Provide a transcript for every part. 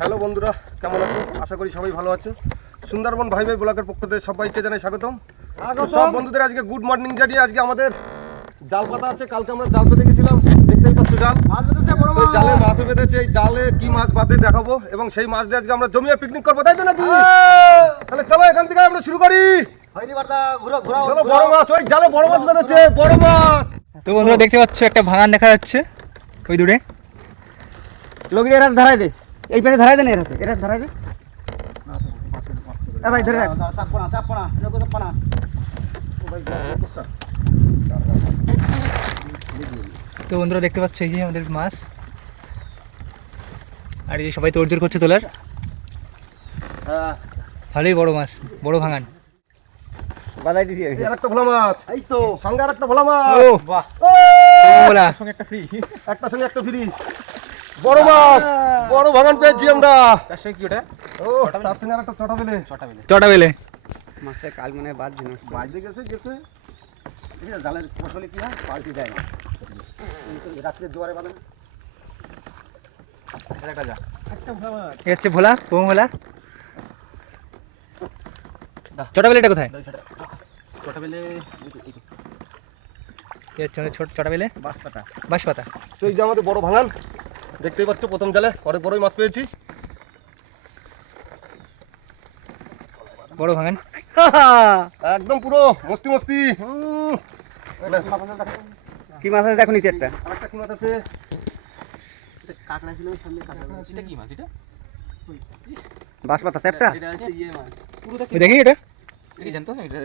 Hello বন্ধুরা, কেমন আছো? আশা করি সবাই ভালো আছো। সুন্দরবন ভাই ভাই ব্লগের পক্ষ থেকে সবাইকে জানাই স্বাগতম। সব বন্ধুদের আজকে গুড মর্নিং জানিয়ে আজকে আমাদের জাল পাতা আছে। কালকে আমরা জাল পেতে গেছিলাম, দেখতেই পাচ্ছ জাল মাছ বেঁধেছে, বড় মাছ। জালে মাছ বেঁধেছে, এই জালে কি মাছ বাঁধে দেখাবো এবং সেই মাছ দিয়ে আজকে আমরা জমিয়ে পিকনিক করবো, তাই তো নাকি? তাহলে চলো এখান থেকে আমরা শুরু করি। চলো, বড় মাছ, ওই জালে বড় মাছ বেঁধেছে, বড় মাছ। তো বন্ধুরা দেখতে পাচ্ছ একটা ভাঙান দেখা যাচ্ছে ওই দূরে। লোকের এরা ধরাই দে, এই পেটে ধরাই দে না, এরা ধরাই দে। এ ভাই ধরে রাখ, চাপনা তো বন্ধুরা দেখতে পাচ্ছ এই যে আমাদের মাছ, আর এই যে সবাই তোড়জোড় করছে তোলার। ভালোই বড় মাছ, বড় ভাঙান। বাজাই দিছি আমি। আর একটা ভোলা মাছ, এই তো সঙ্গে আর একটা ভোলা মাছ। ও বাহ, বলা সঙ্গে একটা ফ্রি, একটা সঙ্গে একটা ফ্রি। বড় মাছ, বড় ভাঙান পেয়েছি আমরা। তার সঙ্গে কি ওটা? ও তার সঙ্গে আর একটা চটা বেলে মাছটা কাল মনে বাজছে না, বাজতে গেছে গেছে। জালের ফসলে কি হয়, পাল্টি যায় না, রাত্রে জোয়ারে বাঁধে না। এ হচ্ছে ভোলা, পৌম ভোলা। চটা বেলেটা কোথায়? এ হচ্ছে আমাদের ছোট চটা বেলে, বাঁশপাতা। বাঁশপাতা। তো এই যে আমাদের বড় ভাঙান, দেখতেই পাচ্ছ প্রথম জালে অনেক বড়ই মাছ পেয়েছি। বড় ভাঙান। একদম পুরো মস্তি মস্তি। কি মাছ আছে দেখো নিচে একটা। আরেকটা কি মাছ আছে? কাঁকড়া ছিল সামনে, কাঁকড়া। এটা কি মাছ? এটা বাঁশপাতা চ্যাপটা। এটা হচ্ছে ইয়ে মাছ। ওই দেখি এটা। এটা জানতো না? এটা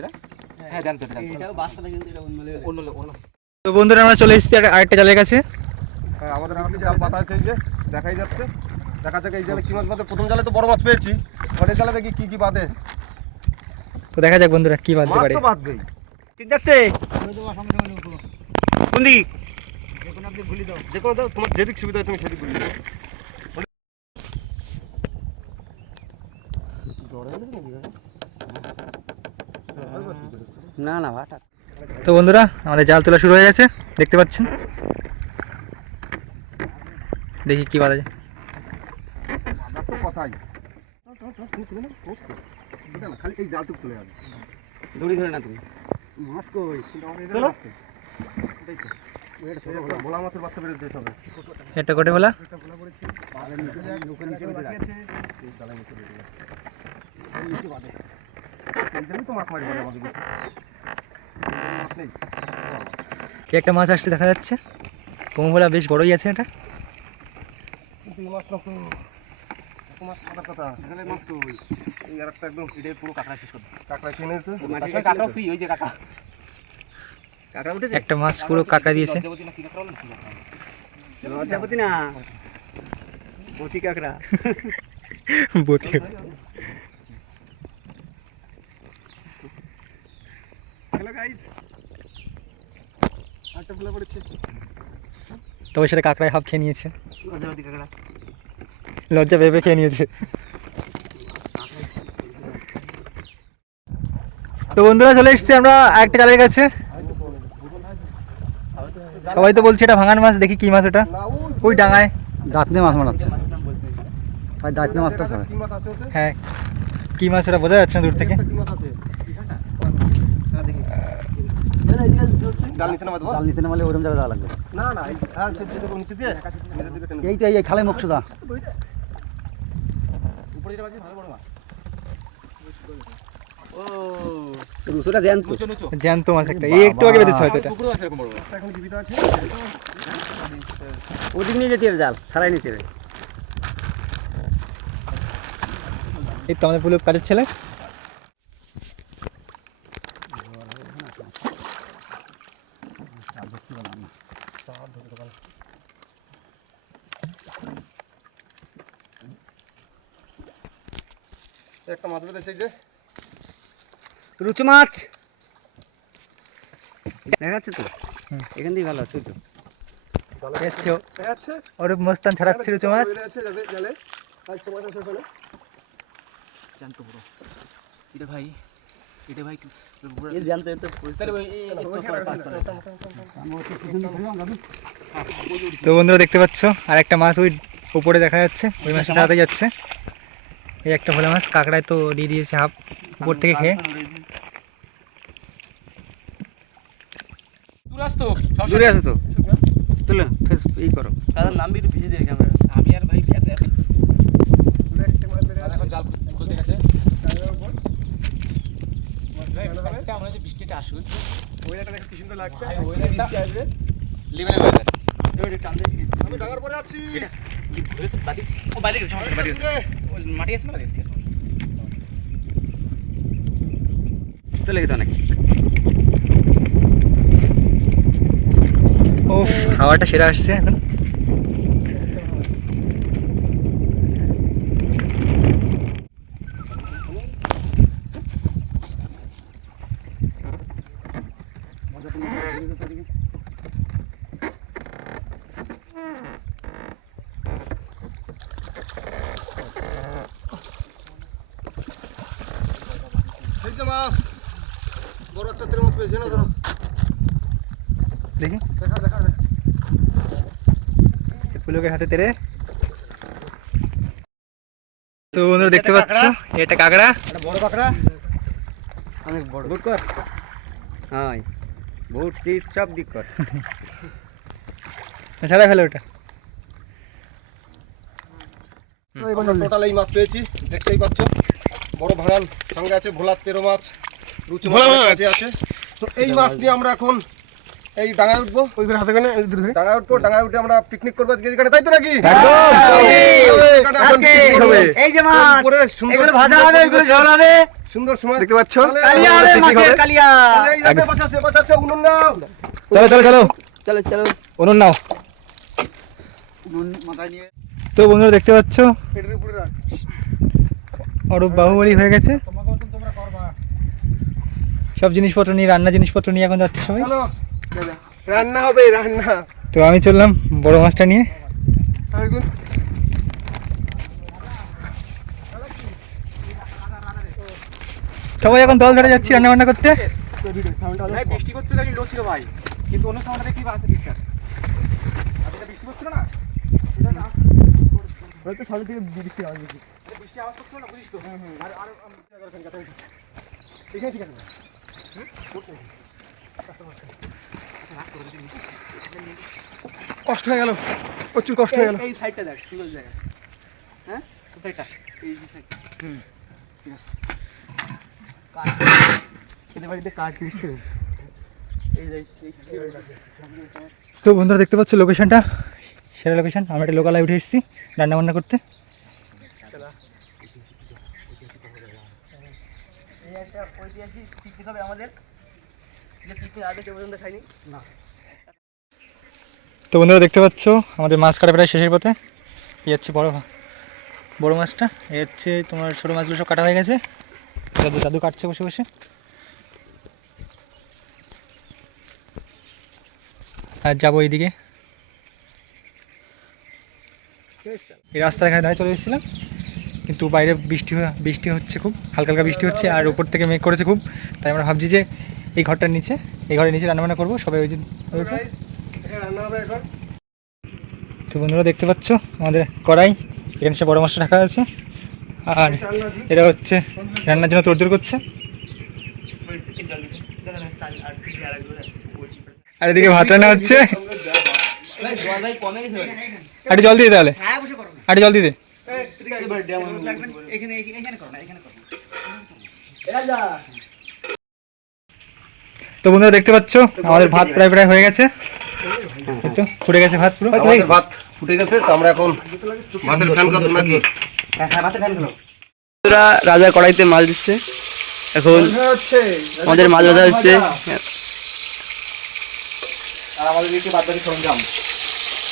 হ্যাঁ জানতো, এটাও বাঁশপাতা, কিন্তু এটা অন্য। তো বন্ধুরা আমরা চলে এসেছি আরেকটা জালের কাছে। হ্যাঁ, আমাদের আরেকটি জাল পাতা আছে, এই যে দেখাই যাচ্ছে। দেখা যাক এই জালে কি মাছ বাঁধে। প্রথম জালে তো বড় মাছ পেয়েছি, পরের জালে দেখি কি কি বাঁধে। তো দেখা যাক বন্ধুরা কি বাঁধতে মাছ পারে। তো বাঁধবেই। ঠিক যাচ্ছে কোন দিক? যে কোনো দাও, তোমার যেদিক সুবিধা হয় তুমি সেদিক ঘুরিয়ে দাও। না না ভাষা। তো বন্ধুরা আমাদের জাল তোলা শুরু হয়ে গেছে, দেখতে পাচ্ছেন। দেখি কি বাঁধা যায়। আমার তো কথাই খালি এই জাল চুপ চলে যাবে। দড়ি ধরে না তুমি। মাছ কই? চলো। ভোলা মাছের বাচ্চা বেরোতে হবে। এটা কোটে ভোলা। তো মাছ মারি বলে আমাকে বেশি। মাছ নেই। কি একটা মাছ আসছে দেখা যাচ্ছে। পৌম ভোলা বেশ বড়ই আছে এটা। কিন্তু এই মাছ না তো, এত মাছ মারার কথা। এখানে মাছ কই? এই আর একটা একদম এটাই পুরো কাঁকড়া শেষ করে। কাঁকড়া খেয়ে নিয়েছে। কাঁকড়া ফ্রি, ওই যে কাঁকড়া। কাঁকড়া উঠেছে? একটা মাছ পুরো কাঁকড়া দিয়েছে। লজ্জাপতি না, বটি কাঁকড়া। বটি। হ্যালো গাইস, একটা ভোলা পড়েছে। তবে সেটা কাঁকড়ায় হাফ খেয়ে নিয়েছে, লজ্জাপতি কাঁকড়া। লজ্জা ভেবে খেয়ে নিয়েছে। তো বন্ধুরা চলে এসেছি আমরা আরেকটা জালের কাছে। সবাই তো বলছে এটা ভাঙান মাছ, দেখি কি মাছ ওটা। ওই ডাঙায় দাঁতনে মাছ মারাচ্ছে, ভাই দাঁতনে মাছটা খাবে। কি মাছ আছে ওতে? হ্যাঁ, কি মাছ ওটা বোঝা যাচ্ছে না দূর থেকে। কি মাছ আছে? জাল নিচে নামাই দেবো? জাল নিচে নামালে ওরকম জায়গায় যাওয়া লাগবে। না না, এই হ্যাঁ সে যেটা নিচে দিয়ে নিচের দিকে টেনে। এইটা এই খালে মুখ সুদা। উপরে যেটা বাজে ভালো বড় মাছ। ও রুসুটা জ্যান্ত। জ্যান্ত মাছ একটা, এই একটু আগে বেঁধেছে হয়তো এটা। এখন জীবিত আছে। ওদিক নিয়ে যেতে হবে, জাল ছাড়াই নিতে হবে। এই তো আমাদের পুরো কাজের ছেলে। একটা মাছ বেঁধেছে, এই যে রুচু মাছ দেখা যাচ্ছে তো, এখান থেকে ভালো হচ্ছে তো। এসছে আছে অরূপ মস্তান ছাড়াচ্ছে রুচু মাছ। আছে জালে আর সময় আছে ওখানে। জানতো পুরো এটা ভাই, এটা ভাই এই জানতো এত পরিষ্কার ভাই। তো বন্ধুরা দেখতে পাচ্ছ আর একটা মাছ উপরে দেখা যাচ্ছে ওই মাছটা তাড়াতাড়ি যাচ্ছে। এই একটা ভোলা মাছ, কাঁকড়ায় তো দিয়ে দিয়েছে হাফ উপর থেকে খেয়ে। দূরে আছে তো তুলে ফেস এই করো দাদা নামবি একটু ভিজে দিয়ে ক্যামেরা আমি আর ভাই এখন জাল খুলতে গেছে একটা মনে হচ্ছে বৃষ্টিটা আসুন ওয়েদারটা কি সুন্দর লাগছে। ওয়েদার বৃষ্টি আসবে লিভেন ওয়েদার এবারে টান দিয়ে আমি ডাঙার পরে আছি। ঘুরেছে বাদি ও বাইরে গেছে সমস্যা বাইরে গেছে ও মাটি আছে না বাইরে গেছে চলে গেছে অনেক ও হাওয়াটা সেরা আসছে এখন। এই যে মাছ বড় একটা তেল মাছ পেয়েছে না, ধরো দেখি দেখা দেখা ফুলকে হাতে তেরে। তো বন্ধুরা দেখতে পাচ্ছ এটা কাঁকড়া, একটা বড় কাঁকড়া, অনেক বড় বুট কর হ্যাঁ বুট চিট সব দিক কর সারা ফেলে ওটা। টোটাল এই মাছ পেয়েছি, দেখতেই পাচ্ছ। বড় ভাঙান সঙ্গে আছে ভোলার তেরো মাছ, রুচি মাছ আছে। তো এই মাছ নিয়ে আমরা এখন এই ডাঙায় উঠবো, ওই হাতে গানে ডাঙায় উঠবো। ডাঙায় উঠে আমরা পিকনিক করবো আজকে এখানে, তাই তো নাকি? এই যে মাছ উপরে সুন্দর এগুলো ভাজা হবে, এগুলো ঝোল হবে, সুন্দর সময় দেখতে পাচ্ছ কালিয়া হবে, মাছের কালিয়া। বসাচ্ছে উনুন নাও। চলো চলো চলো চলো চলো উনুন নাও। নুন মাথায় নিয়ে তো বন্ধুরা দেখতে পাচ্ছ পেটের উপরে রাখ। অরূপ বাহুবলী হয়ে গেছে। সব জিনিসপত্র নিয়ে, রান্না জিনিসপত্র নিয়ে এখন যাচ্ছে সবাই। চলো রান্না হবে, রান্না। তো আমি চললাম বড় মাছটা নিয়ে। সবাই এখন দল ধরে যাচ্ছি রান্না বান্না করতে। বৃষ্টি করছিল নাকি লোক ছিল ভাই, কিন্তু অন্য সময়টা কি আছে ঠিকঠাক বৃষ্টি করছিল না, হয়তো সামনে থেকে বৃষ্টি আওয়াজ বেশি। বৃষ্টি আওয়াজ করছিল না, বুঝিস তো। আর ঠিক আছে ঠিক আছে। কষ্ট হয়ে গেল, প্রচুর কষ্ট হয়ে গেল। এই সাইডটা দেখ সুন্দর জায়গা, হ্যাঁ সাইডটা এই সাইড ঠিক আছে। ছেলে বাড়িতে কাঠ মিশতে এই যাই। তো বন্ধুরা দেখতে পাচ্ছ লোকেশনটা সেরা লোকেশন। আমরা একটা লোকালয়ে উঠে এসেছি রান্না বান্না করতে। এই একটা ঐতিহাসিক পিকনিক হবে আমাদের, যে পিকনিক আগে কেউ পর্যন্ত খাইনি না। তো বন্ধুরা দেখতে পাচ্ছ আমাদের মাছ কাটা প্রায় শেষের পথে। এই হচ্ছে বড় মাছটা, এই হচ্ছে তোমার ছোটো মাছগুলো সব কাটা হয়ে গেছে। দাদু কাটছে বসে বসে। আর যাবো এইদিকে, এই রাস্তার এখানে দাঁড়িয়ে চলে এসেছিলাম, কিন্তু বাইরে বৃষ্টি হচ্ছে, খুব হালকা হালকা বৃষ্টি হচ্ছে, আর উপর থেকে মেঘ করেছে খুব। তাই আমরা ভাবছি যে এই ঘরটার নিচে, এই ঘরের নিচে রান্নাবান্না করবো সবাই। ওই যে রান্না হবে এখন। তো বন্ধুরা দেখতে পাচ্ছ আমাদের কড়াই, এখানে সে বড় মাছটা ঢাকা আছে, আর এটা হচ্ছে রান্নার জন্য তোড়জোড় করছে। আর এদিকে ভাত রান্না হচ্ছে। আরে জল দিয়ে তাহলে, আরে জল দিয়ে দে। তো বন্ধুরা দেখতে পাচ্ছ আমাদের ভাত প্রায় প্রায় হয়ে গেছে, তো ফুটে গেছে ভাত পুরো। আমাদের ভাত ফুটে গেছে, তো আমরা এখন ভাতের ফ্যান করব নাকি? রাজা কড়াইতে মাছ দিচ্ছে এখন, হচ্ছে আমাদের মাছ ভাজা হচ্ছে। আর আমাদের দিকে বাদবাকি সরঞ্জাম,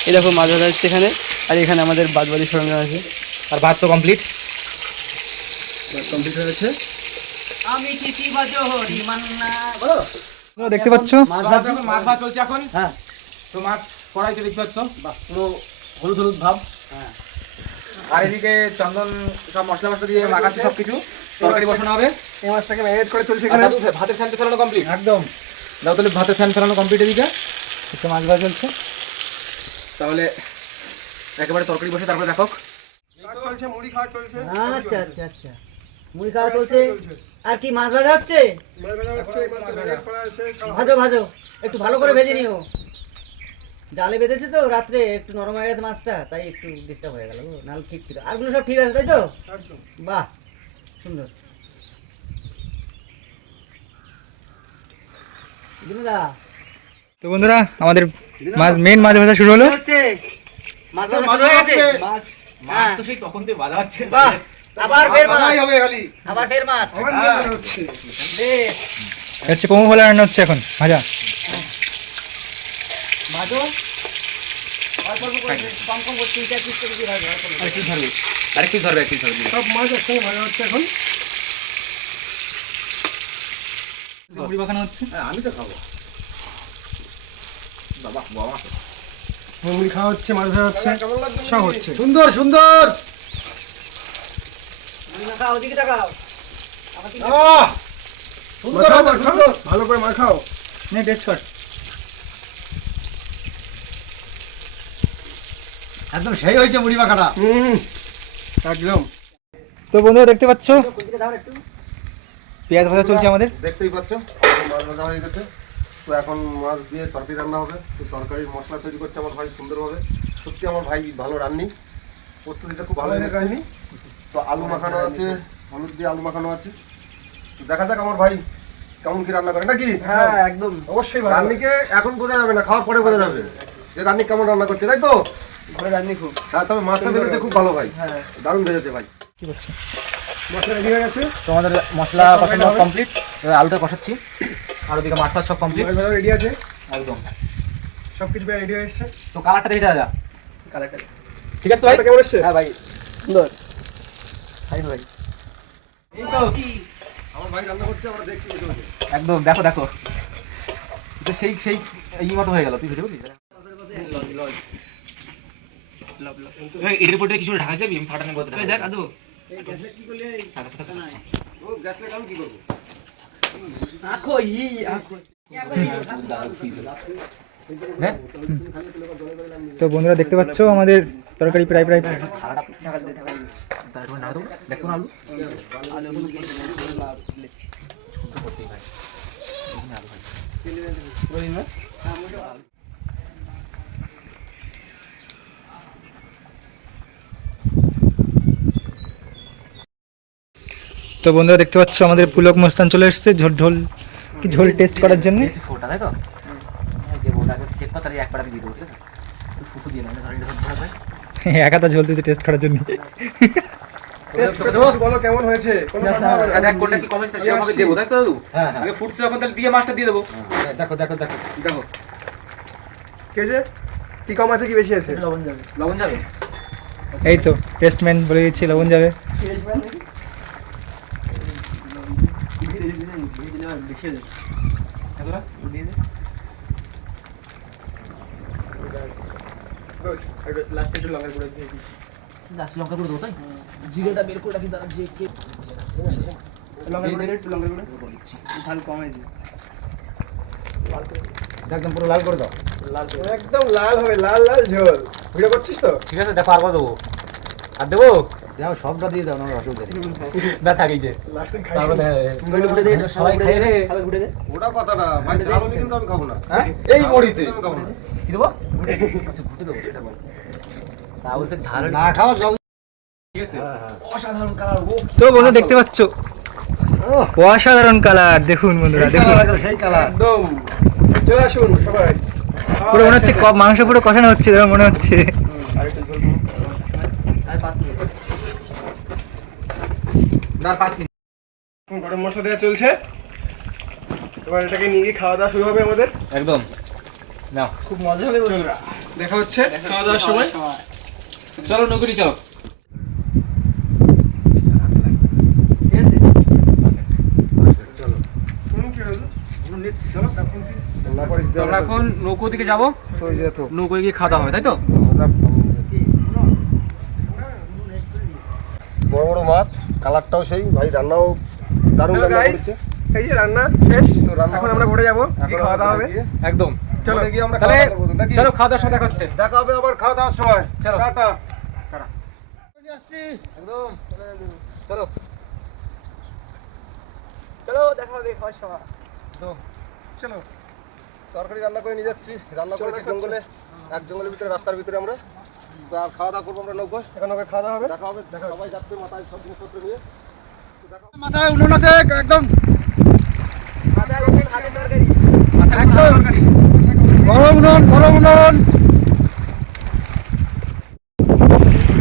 এই দেখো মাছ ভাজা হচ্ছে এখানে, আর এখানে আমাদের বাদবাড়ি সরঞ্জাম আছে। আর ভাত তো কমপ্লিট হয়েছে। আমি চিঠি বাজো হরি মান্না তোমরা দেখতে পাচ্ছ মাছ ভাজা চলছে এখন। হ্যাঁ তো মাছ কড়াইতে দেখতে পাচ্ছ পুরো হলুদ হলুদ ভাব। হ্যাঁ আর এদিকে চন্দন সব মশলা মশলা দিয়ে মাখাচ্ছে, সব কিছু তরকারি বসানো হবে। এই মাছটাকে ম্যারিনেট করে চলছে আর এখানে। দাদু ভাতের ফ্যান ফেলানো কমপ্লিট, একদম। দাও তাহলে ভাতের ফ্যান ফেলানো কমপ্লিট এদিকে। একটু মাছ ভাজা চলছে। তাহলে একেবারে তরকারি বসে তারপরে দেখো। চলছে মুড়ি খাওয়া চলছে। আচ্ছা আচ্ছা আচ্ছা, মুড়ি খাওয়া চলছে। আর কি মাছ ভাজা হচ্ছে? ভাজো ভাজো, একটু ভালো করে ভেজে নিও। জালে বেঁধেছে তো রাত্রে, একটু নরম হয়ে গেছে মাছটা, তাই একটু ডিস্টার্ব হয়ে গেল। নাহলে ঠিক ছিল, আরগুলো সব ঠিক আছে তাই তো? বাহ, সুন্দর। দিনুদা, তো বন্ধুরা আমাদের মেন মাছ ভাজা শুরু হলো। হচ্ছে মাছ ভাজা হয়ে গেছে। মাছ তো সেই তখন থেকে বাজা হচ্ছে। বাহ, আবার ফের মাছ, হবে খালি। আবার ফের মাছ। বেশ, হচ্ছে কোমো ভোলা রান্না হচ্ছে এখন ভাজা। ভাজো। অল্প অল্প করে কম কম করে 3-4 পিস করে দিয়ে ভাজো। আরেকটু ধরবে, আরেকটু ধরবে, একটু ধরবে। সব মাছ একসঙ্গে ভাজা হচ্ছে এখন। মুড়ি মাখানো হচ্ছে। হ্যাঁ, আমি তো খাবো। বাবা বাবা, মুড়ি খাওয়া হচ্ছে, মাছ ভাজা হচ্ছে, সব হচ্ছে। সুন্দর সুন্দর। মুড়ি মাখা, ওদিকে তাকাও। আবার কি সুন্দর সুন্দর, ভালো করে মাখাও। নে টেস্ট কর। একদম সেই হয়েছে মুড়ি মাখাটা। একদম। তো বন্ধুরা দেখতে পাচ্ছ ওদিকে দাও একটু। পেঁয়াজ ভাজা চলছে আমাদের। দেখতেই পাচ্ছ মাছ ভাজা হয়ে গেছে। তো এখন মাছ দিয়ে তরকারি রান্না হবে। তো তরকারির মশলা তৈরি করছে আমার ভাই সুন্দরভাবে। সত্যি আমার ভাই ভালো রান্নি, প্রস্তুতিটা খুব ভালো রান্নি। তো আলু মাখানো আছে, হলুদ দিয়ে আলু মাখানো আছে। তো দেখা যাক আমার ভাই কেমন কি রান্না করে নাকি। হ্যাঁ একদম, অবশ্যই রান্নিকে এখন বোঝা যাবে না, খাওয়ার পরে বোঝা যাবে যে রান্নি কেমন রান্না করছে, তাই তো? ঘরে রান্নি খুব। হ্যাঁ, তবে মাছটা ভেজেছে খুব ভালো ভাই, হ্যাঁ, দারুণ ভেজেছে ভাই। কি করছে? মশলা রেডি হয়ে গেছে, তো আমাদের মশলা কষানো কমপ্লিট। এবার আলুটা কষাচ্ছি, আর ওদিকে মাছ ফাছ সব কমপ্লিট রেডি আছে, একদম। সব কিছু রেডি হয়ে এসছে। তো কালারটা দেখে যা কালারটা ঠিক আছে তো ভাই? কেমন এসছে? হ্যাঁ ভাই, সুন্দর। ভাই ভাই এই তো আমার ভাই রান্না করছে, আমরা দেখছি বুঝে বুঝে। একদম। দেখো দেখো, তো সেই সেই এই মতো হয়ে গেল। তুই বুঝে বুঝলি এটার উপরে কিছু ঢাকা যাবি, আমি ফাটানো বলতে দেখ আদু। ও গ্যাস লাগানো কি করবো? আখো ই আখো। হ্যাঁ, তো বন্ধুরা দেখতে পাচ্ছ আমাদের তরকারি প্রায় প্রায় তারপর না দেবো, দেখো না আলু তো বন্ধুরা দেখতে পাচ্ছ আমাদের পুলক মস্তান চলে এসেছে ঝোল কি ঝোল টেস্ট করার জন্য। ফোটা তাই তো, যে ওটাকে চেক কর, তার এক পাটা দিয়ে দেবো, ঠিক আছে? তুই ফুটু দিয়ে না, ধরে ধরে ভাই একাটা ঝোল দিতে টেস্ট করার জন্য। বলো কেমন হয়েছে? কোনো কথা হবে না। দেখ কোনটা কি কম হয়েছে সে আমাকে দেবো, তাই তো দাদু? হ্যাঁ হ্যাঁ, আগে ফুটছে যখন তাহলে দিয়ে মাছটা দিয়ে দেবো। দেখো দেখো দেখো। দেখো কে যে কি কম আছে কি বেশি আছে? লবণ যাবে। লবণ যাবে। এই তো টেস্টম্যান বলে দিচ্ছি লবণ যাবে। এতটা দিয়ে দে। গুড। লাস্টে একটু লঙ্কার গুঁড়ো দিয়েছি। লাস্ট লঙ্কা করে দেবো, তাই? জিরেটা বের করে রাখি দাঁড়া, যে কে লঙ্কার গুঁড়ো একটু লঙ্কার গুঁড়ো। ঝাল কমাইছে। একদম পুরো লাল করে দাও। একদম লাল হবে, লাল লাল ঝোল। ভিডিও করছিস তো? ঠিক আছে, দেখো আরও দেবো। আর দেবো দাও সবটা দিয়ে দাও, না অসুবিধা নেই। না থাকি যে লাস্টে খাই। তারপরে সবাই খাই রে। ঘুরে দে। ওটা কথা না ভাই, ঝাল হলে কিন্তু আমি খাবো না। হ্যাঁ, এই মরিছে আমি খাবো না। কি দেবো? আচ্ছা ঘুটে দেবো, সেটা বল। তা বলছে ঝাল না খাওয়া জল। ঠিক আছে। অসাধারণ কালার। ও তো বন্ধু দেখতে পাচ্ছ অসাধারণ কালার, দেখুন বন্ধুরা দেখুন সেই কালার। একদম। চলে আসুন সবাই। পুরো মনে হচ্ছে মাংস পুরো কষানো হচ্ছে এরকম মনে হচ্ছে। আরেকটু ঝোল। আর 5 মিনিট। দাঁড় 5 মিনিট। এখন গরম মশলা দেওয়া চলছে। এবার এটাকে নিয়ে গিয়ে খাওয়া দাওয়া শুরু হবে আমাদের। একদম নাও, খুব মজা হবে বন্ধুরা। চলরা দেখা হচ্ছে খাওয়া দাওয়ার সময়। চলো নৌকরি চলো। ঠিক আছে। কি হলো? নিচ্ছি চলো। এখন কি না পরে তো আমরা এখন নৌকো দিকে যাবো, তো এই যে তো নৌকোয় গিয়ে খাওয়া দাওয়া হবে, তাই তো? বড় বড় মাছ, কালারটাও সেই ভাই, রান্নাও দারুণ রান্না করেছে। এই যে রান্না শেষ, তো রান্না এখন আমরা ঘুরে যাবো, কি খাওয়া দাওয়া হবে। একদম। চলো গিয়ে আমরা তাহলে খাওয়া দাওয়া করবো নাকি? চলো খাওয়া দাওয়ার সময় দেখা হচ্ছে। দেখা হবে আবার খাওয়া দাওয়ার সময়। চলো। টাটা। টাটা। আসছি। একদম চলো চলো দেখা হবে খাওয়ার সময়। তো চলো তরকারি রান্না করে নিয়ে যাচ্ছি, রান্না করেছি জঙ্গলে, এক জঙ্গলের ভিতরে, রাস্তার ভিতরে আমরা। তো আর খাওয়া দাওয়া করবো আমরা নৌকোয়, এখানে নৌকোয় খাওয়া দাওয়া হবে, দেখা হবে, সবাই যাচ্ছে মাথায় সব জিনিসপত্র নিয়ে। তো দেখা হবে। মাথায় উনুন আছে একদম একদম গরম উনুন, গরম উনুন।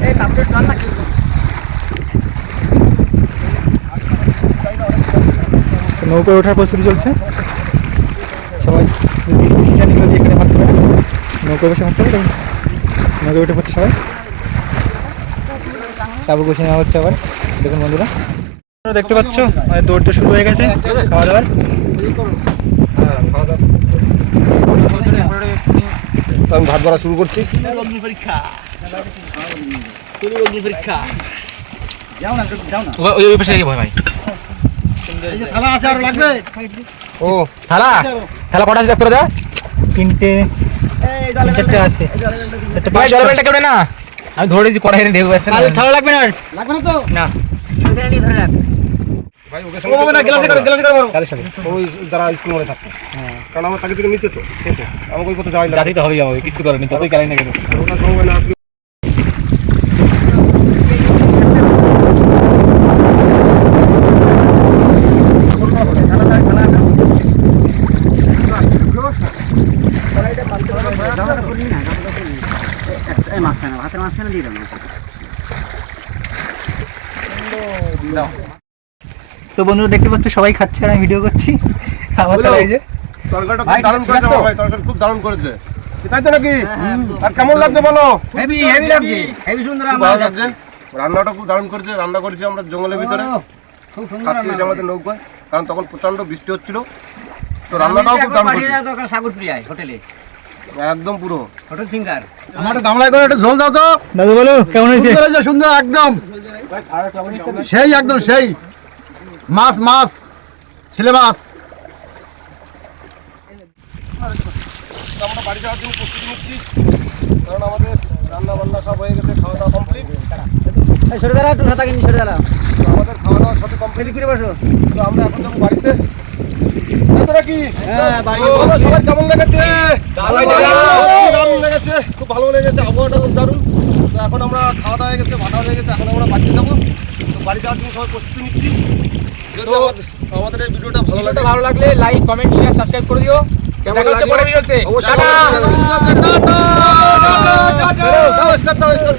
এই কাপড় জল না তো নৌকায় ওঠার প্রস্তুতি চলছে সবাই। জানিগুলো দিয়ে এখানে ভাবতে পারে নৌকায় বসে ভাবতে পারে, নৌকায় উঠে পড়ছে সবাই, চাবুক গুছিয়ে নেওয়া হচ্ছে আবার। দেখুন বন্ধুরা, তোমরা দেখতে পাচ্ছ আমাদের দৌড় তো শুরু হয়ে গেছে খাওয়া দাওয়ার। হ্যাঁ, খাওয়া দাওয়া। তো আমি ভাত ভরা শুরু করছি। অগ্নি পরীক্ষা অগ্নি পরীক্ষা যাও না, যাও না। ওই পাশে গিয়ে ভয় ভাই। এই যে থালা আছে, আর লাগবে? ও থালা থালা কটা আছে দেখ তোরা যা। তিনটে এই জলে চারটে আছে। একটা ভাই জলের বেলটা কেউ না, আমি ধরে দিচ্ছি কড়াই ঢেউ যাচ্ছে না। ভালো লাগবে না আর? লাগবে না তো? না এখানে নিয়ে ধরে রাখ ভাই ওকে ও বাবা না, গ্লাসে করো, গ্লাসে করো। কাদের সাথে? ওই যারা স্কুল মনে থাকতো, কারণ আমার তাকে থেকে নিচে তো সেটা আমাকে ওই পথে যাওয়াই লাগে। জাতিতে হবেই আমাকে, কিছু করেনি যতই কালাই না কেন। ওটার সময় না আসলে এই মাঝখানে হাতের মাঝখানে দিয়ে দাও। তো বন্ধুরা দেখতে পাচ্ছ সবাই খাচ্ছে আর আমি ভিডিও করছি। আমার তো এই যে তরকারিটা ভাই, খুব দারুণ ঠিক করেছে আছে তো? ভাই, তরকারি খুব দারুণ করেছে। তাই তো নাকি? আর কেমন লাগছে বলো? হেভি হেভি লাগছে, হেভি সুন্দর খুব রান্না ভালো লাগছে। লাগছে। রান্নাটা খুব দারুণ করেছে। রান্না করেছি আমরা জঙ্গলের ভিতরে, খুব সুন্দর কাটতে রান্না হয়েছে আমাদের নৌকায়, কারণ তখন প্রচন্ড বৃষ্টি হচ্ছিল। তো রান্নাটাও খুব দারুণ পাঠিয়ে করেছে, দাও তো সাগর প্রিয়ায় হোটেলে, একদম পুরো। Hotel singer. আমার একটা গামলায় করে একটা ঝোল দাও তো। দাদু বলো কেমন হয়েছে? সুন্দর হয়েছে, সুন্দর একদম সেই, একদম সেই। মাছ, মাছ, ছেলে মাছ। আমরা বাড়ি যাওয়ার জন্য প্রস্তুতি নিচ্ছি, কারণ আমাদের রান্না বান্না সব হয়ে গেছে, খাওয়া দাওয়া কমপ্লিট। এই সরে দাঁড়া, একটু সাথে কিন্তু সরে দাঁড়া। তো আমাদের খাওয়া দাওয়া সবই কমপ্লিট। ফিরে বসো। তো আমরা এখন যাবো বাড়িতে। তাই তো নাকি? হ্যাঁ, বাড়ি বলো সবাই কেমন লেগেছে? দারুণ দারুণ লেগেছে, খুব ভালো লেগেছে, আবহাওয়াটা খুব দারুণ। তো এখন আমরা খাওয়া দাওয়া হয়ে গেছে, ভাটা হয়ে গেছে, এখন আমরা বাড়িতে যাবো। তো বাড়ি যাওয়ার জন্য সবাই প্রস্তুতি নিচ্ছি। যদি আমাদের এই ভিডিওটা ভালো লাগে, ভালো লাগলে লাইক কমেন্ট শেয়ার সাবস্ক্রাইব করে দিও। দেখা হচ্ছে পরের ভিডিওতে। অবশ্যই টাটা। টাটা।